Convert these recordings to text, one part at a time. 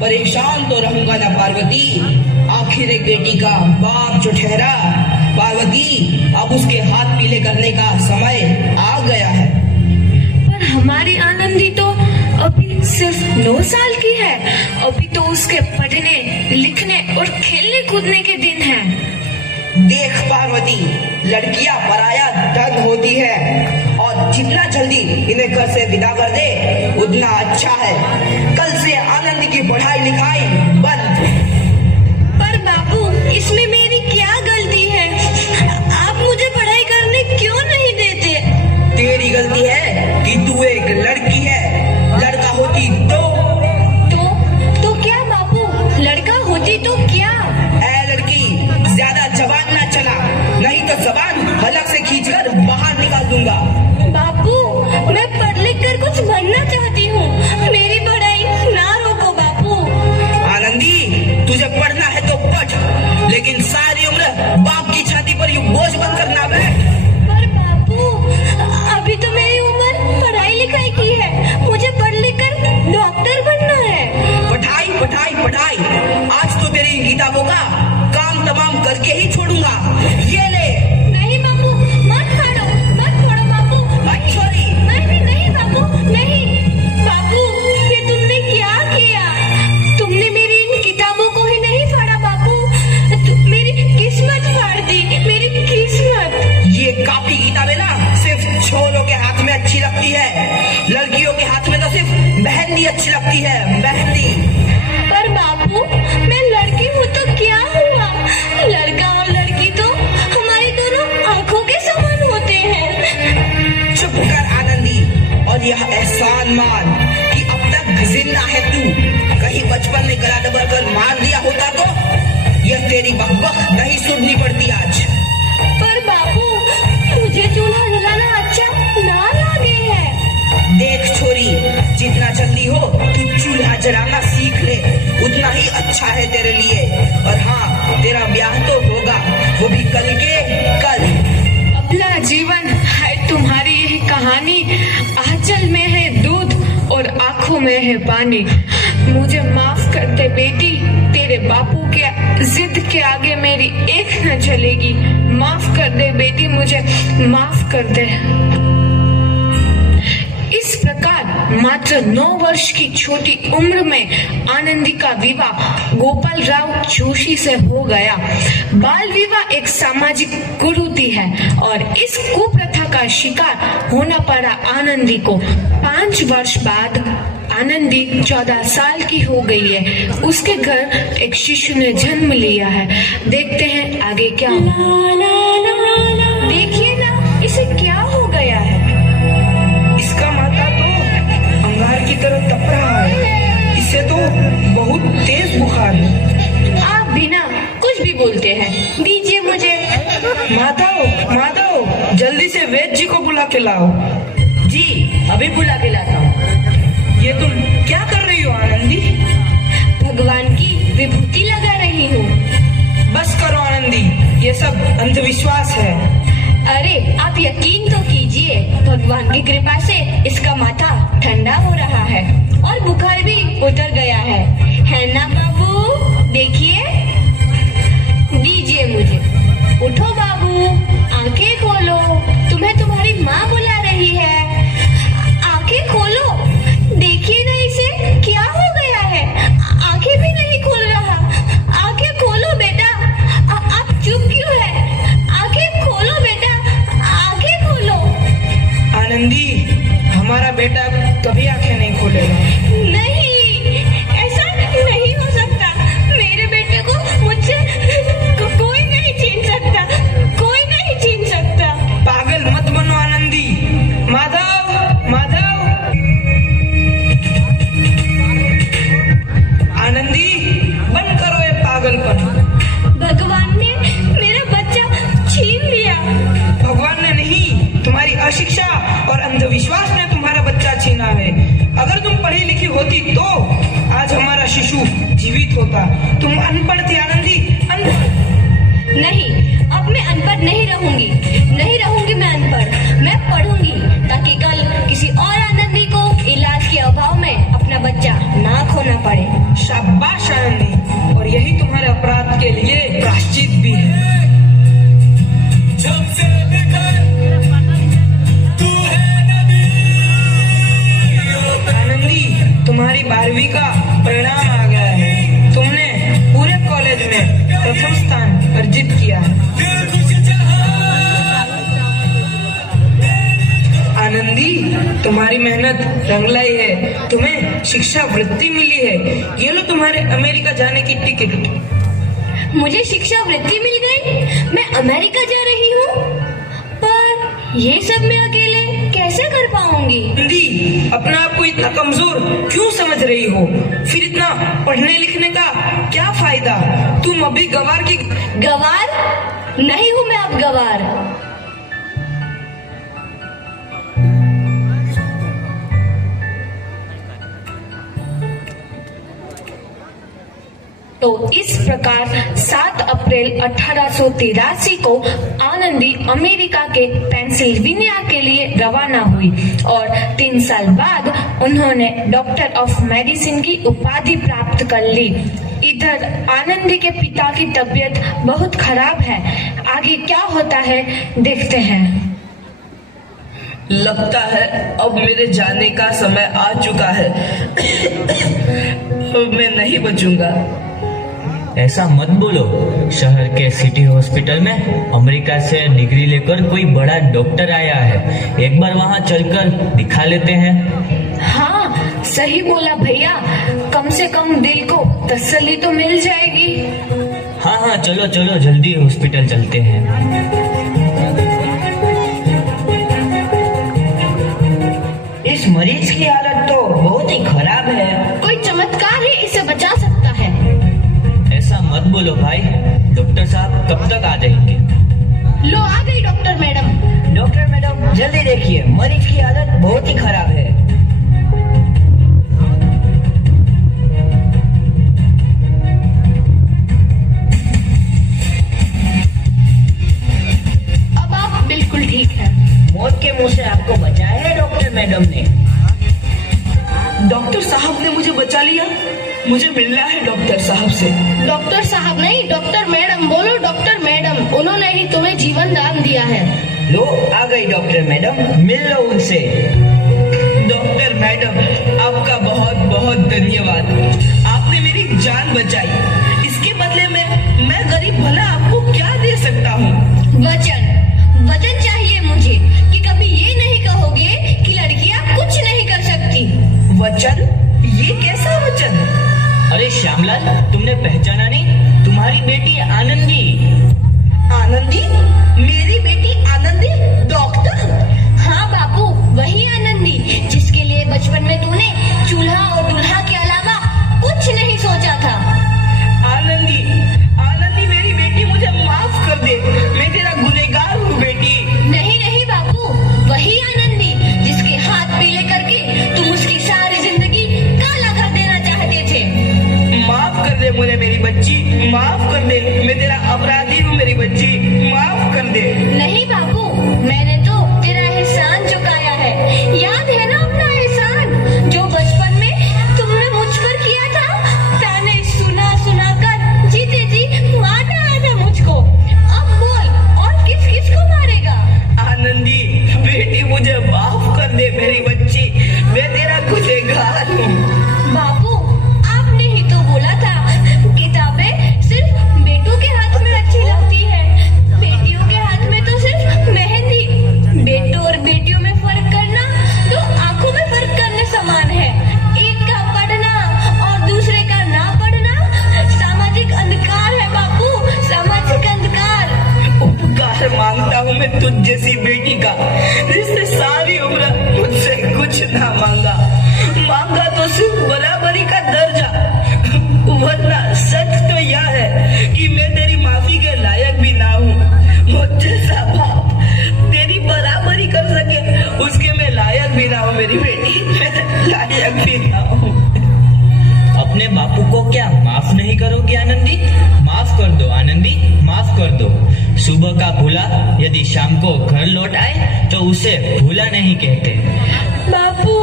परेशान तो रहूंगा ना पार्वती। आखिर एक बेटी का बाप जो ठहरा। पार्वती, अब उसके हाथ पीले करने का समय आ गया है। पर हमारी आनंदी तो अभी सिर्फ 9 साल की है। अभी तो उसके पढ़ने लिखने और खेलने कूदने के दिन हैं। देख पार्वती, लड़कियां पराया धन होती है और जितना जल्दी इन्हें घर से विदा कर दे उतना अच्छा है। कल से आनंद की पढ़ाई लिखाई बंद। पर बापू, इसमें मेरी क्या गलती है? आप मुझे पढ़ाई करने क्यों नहीं देते? तेरी गलती है कि तू एक लड़की है। लड़का होती तो क्या बापू? लड़का होती तो क्या? ऐ लड़की, ज्यादा जबान ना चला, नहीं तो जबान हलक से खींचकर बाहर निकाल दूंगा। बापू, मैं पढ़ लिख कर कुछ बनना चाहती हूँ। मेरी पढ़ाई ना रोको बापू। आनंदी, तुझे पढ़ना है तो पढ़, लेकिन सारी उम्र बाप की छाती पर यूं बोझ बनकर ना बैठ। पर बापू, अभी तो मेरी उम्र पढ़ाई लिखाई की है। मुझे पढ़ लिख कर डॉक्टर बनना है। पढ़ाई पढ़ाई पढ़ाई, आज तो तेरी किताबों का काम तमाम करके ही छोड़ूंगा। ये ले। नहीं बापू, मत छोड़ो बापू। छोरी। नहीं बापू, नहीं। बापू, ये तुमने क्या किया? तुमने मेरी इन किताबों को ही नहीं फाड़ा बापू, मेरी किस्मत फाड़ दी, मेरी किस्मत। ये कापी किताबें ना सिर्फ छोरों के हाथ में अच्छी लगती है। लड़कियों के हाथ में तो सिर्फ मेहंदी अच्छी लगती है, मेहंदी। पर बापू, मैं लड़की हूँ तो क्या हुआ? लड़का और लड़की तो हमारी दोनों आंखों के समान होते हैं। चुप कर आनंदी, और यह एहसान मान कि अब तक जिंदा है तू। कहीं बचपन में गला दबाकर मार दिया होता तो यह तेरी बकबक नहीं सुननी पड़ती आज। पर बापू, मुझे चूल्हा जलाना अच्छा ना लगे है। देख छोरी, जितना जल्दी हो तू चूल्हा जलाना सीख ले, उतना ही अच्छा है तेरे लिए। और हाँ, तेरा ब्याह तो होगा, वो भी कल के कल। अपना जीवन है तुम्हारी यही कहानी। आंचल में है दूध और आंखों में है पानी। मुझे माफ कर दे बेटी, तेरे बापू के जिद के आगे मेरी एक न चलेगी। माफ कर दे बेटी, मुझे माफ कर दे। इस प्रकार मात्र 9 वर्ष की छोटी उम्र में आनंदी का विवाह गोपाल राव जोशी से हो गया। बाल विवाह एक सामाजिक कुरीति है और इस कुप्रथा का शिकार होना पड़ा आनंदी को। 5 वर्ष बाद आनंदी 14 साल की हो गई है। उसके घर एक शिशु ने जन्म लिया है। देखते हैं आगे क्या होगा। देखिए ना, इसे क्या हो गया है? इसका माथा तो अंगार की तरह तप रहा है। इसे तो बहुत तेज बुखार है। आप बिना कुछ भी बोलते हैं, दीजिए मुझे। माधव, जल्दी से वैद्य जी को बुला के लाओ। जी, अभी बुला के लाता हूँ। ये तुम क्या कर रही हो आनंदी? भगवान की विभूति लगा रही हूँ। बस करो आनंदी, ये सब अंधविश्वास है। अरे आप यकीन तो कीजिए, भगवान की कृपा से इसका माथा ठंडा हो रहा है और बुखार भी उतर गया है ना बाबू? देखिए, दीजिए मुझे। उठो बाबू, आंखें खोलो, तुम्हें तुम्हारी माँ बुला रही है। आंखें खोलो, देखिए ना इसे क्या हो गया है। आंखें भी नहीं खोल रहा। आंखें खोलो बेटा। आप चुप क्यों है? आंखें खोलो बेटा, आंखें खोलो। आनंदी, हमारा बेटा कभी आंखें नहीं खोलेगा। नहीं, ऐसा नहीं हो सकता। मेरे बेटे को मुझसे कोई नहीं छीन सकता, कोई नहीं छीन सकता। पागल मत बनो आनंदी। माधव, आनंदी, बंद करो ये पागलपन। भगवान ने मेरा बच्चा छीन लिया। भगवान ने नहीं, तुम्हारी अशिक्षा और अंधविश्वास ने तुम्हारा बच्चा छीना है। अगर तुम पढ़ी लिखी होती तो आज हमारा शिशु जीवित होता। तुम अनपढ़ थी आनंदी, अनपढ़। नहीं, अब मैं अनपढ़ नहीं रहूंगी मैं अनपढ़। मैं पढ़ूंगी ताकि कल किसी और आनंदी को इलाज के अभाव में अपना बच्चा ना खोना पड़े। शाबाश। तुम्हारी मेहनत रंग लाई है, तुम्हें शिक्षा वृत्ति मिली है। ये लो तुम्हारे अमेरिका जाने की टिकट। मुझे शिक्षा वृत्ति मिल गई, मैं अमेरिका जा रही हूँ। पर ये सब मैं अकेले कैसे कर पाऊंगी? नंदी, अपने आप को इतना कमजोर क्यों समझ रही हो? फिर इतना पढ़ने लिखने का क्या फायदा? तुम अभी गवार की गवार नहीं हूँ मैं अब गवार। तो इस प्रकार 7 अप्रैल 1883 को आनंदी अमेरिका के पेंसिल्वेनिया के लिए रवाना हुई और 3 साल बाद उन्होंने डॉक्टर ऑफ मेडिसिन की उपाधि प्राप्त कर ली। इधर आनंदी के पिता की तबीयत बहुत खराब है। आगे क्या होता है देखते हैं। लगता है अब मेरे जाने का समय आ चुका है। अब मैं नहीं बचूंगा। ऐसा मत बोलो। शहर के सिटी हॉस्पिटल में अमेरिका से डिग्री लेकर कोई बड़ा डॉक्टर आया है। एक बार वहाँ चलकर दिखा लेते हैं। हाँ सही बोला भैया, कम से कम दिल को तसल्ली तो मिल जाएगी। हाँ हाँ चलो चलो जल्दी हॉस्पिटल चलते हैं। इस मरीज की हालत तो बहुत ही खराब है। कोई चमत्कार ही इसे बचा सकता है। ऐसा मत बोलो भाई, डॉक्टर साहब कब तक आ जाएंगे? लो आ गई डॉक्टर मैडम। डॉक्टर मैडम जल्दी देखिए, मरीज की हालत बहुत ही खराब है। अब आप बिल्कुल ठीक है। मौत के मुंह से आपको बचाया है डॉक्टर मैडम ने। डॉक्टर साहब ने मुझे बचा लिया। मुझे मिलना है डॉक्टर साहब से। डॉक्टर साहब नहीं, डॉक्टर मैडम बोलो। डॉक्टर मैडम, उन्होंने ही तुम्हें जीवन दान दिया है। लो आ गई डॉक्टर मैडम, मिल लो उनसे। डॉक्टर मैडम आपका बहुत बहुत धन्यवाद। आपने मेरी जान बचाई। इसके बदले में मैं गरीब भला आपको क्या दे सकता हूँ? वचन चाहिए मुझे कि कभी ये नहीं कहोगे कि लड़कियां कुछ नहीं कर सकती। वचन? ये कैसा वचन? अरे श्यामलाल, तुमने पहचाना नहीं? तुम्हारी बेटी आनंदी। आनंदी? मेरी बेटी आनंदी डॉक्टर? हाँ बापू, वही आनंदी जिसके लिए बचपन में तूने चूल्हा और दूल्हा के अलावा कुछ नहीं सोचा था। आनंदी, आनंदी मेरी बेटी, मुझे माफ कर दे। मैं तेरा गुनहगार हूँ बेटी। नहीं नहीं बापू, वही आनंदी जिसके हाथ पीले करके तुम उसकी सारी जिंदगी काला कर देना चाहते थे। माफ कर दे मुझे मेरी बच्ची, माफ कर दे। मैं तेरा अपराधी हूँ मेरी बच्ची, माफ कर दे। नहीं बापू, मैंने तो तेरा एहसान चुकाया है। याद है ना अपना एहसान जो बचपन में तुमने मुझ पर किया था? ताने सुना सुना कर जीते जी मारना था मुझको। अब बोल, और किस किस को मारेगा? आनंदी बेटी, मुझे माफ कर दे मेरी बच्ची। मैं तेरा गुनहगार हूँ। बापू, आपने ही तो बोला था किताबें सिर्फ बेटों के हाथ में अच्छी लगती है, बेटियों के हाथ में तो सिर्फ मेहंदी। बेटों और बेटियों में फर्क करना तो आंखों में फर्क करने समान है। एक का पढ़ना और दूसरे का ना पढ़ना सामाजिक अंधकार है बापू, सामाजिक अंधकार। उपकार मांगता हूँ मैं तुझ जैसी बेटी का, जिसने सारी उम्र मुझसे कुछ ना मांगा तो सिर्फ बराबरी का दर्जा। वरना सच तो यह है कि मैं तेरी माफी के लायक भी ना हूँ। मुझ जैसा बाप तेरी बराबरी कर सके, उसके मैं लायक भी ना हूँ मेरी बेटी, मैं लायक भी ना हूँ। अपने बापू को क्या माफ नहीं करोगी आनंदी? माफ कर दो आनंदी, माफ कर दो। सुबह का भूला यदि शाम को घर लौट आए तो उसे भूला नहीं कहते। बापू।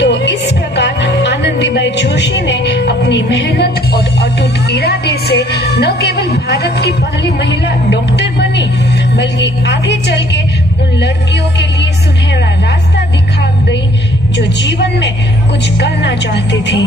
तो इस प्रकार आनंदीबाई जोशी ने अपनी मेहनत और अटूट इरादे से न केवल भारत की पहली महिला डॉक्टर बनी, बल्कि आगे चल के उन लड़कियों के लिए सुनहरा रास्ता दिखा गई जो जीवन में कुछ करना चाहती थी।